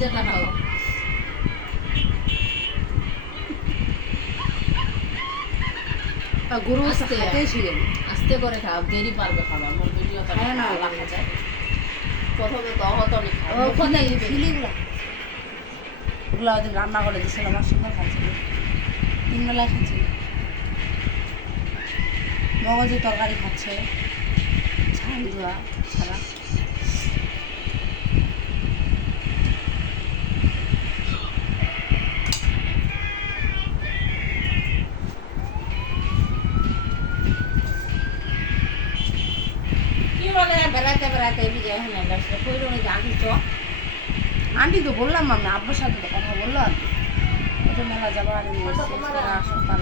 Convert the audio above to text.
যেটা খাও গরু আস্তে খাইতেই ছিলেন আস্তে করে খাও দেরি পারবে খাবার মোর ভিডিও তো হ্যাঁ না, রাখা যায় প্রথমে তো হতো নি ও ফিলিগুলা ওগুলো ওদের রান্না করে দিয়েছিল আমার সঙ্গে খাচ্ছিল 3 বেলা খাচ্ছিল মগজের তরকারি খাচ্ছে ঝাল দেওয়া ছাড়া কি বলে বেড়াতে বেড়াতে বিজয় হয়ে গেছে কইলো ওই আগে চ আন্টি তো বললাম আমি আব্বুর সাথে তো কথা বললো আর ওটা মেলা যাবো আর সকাল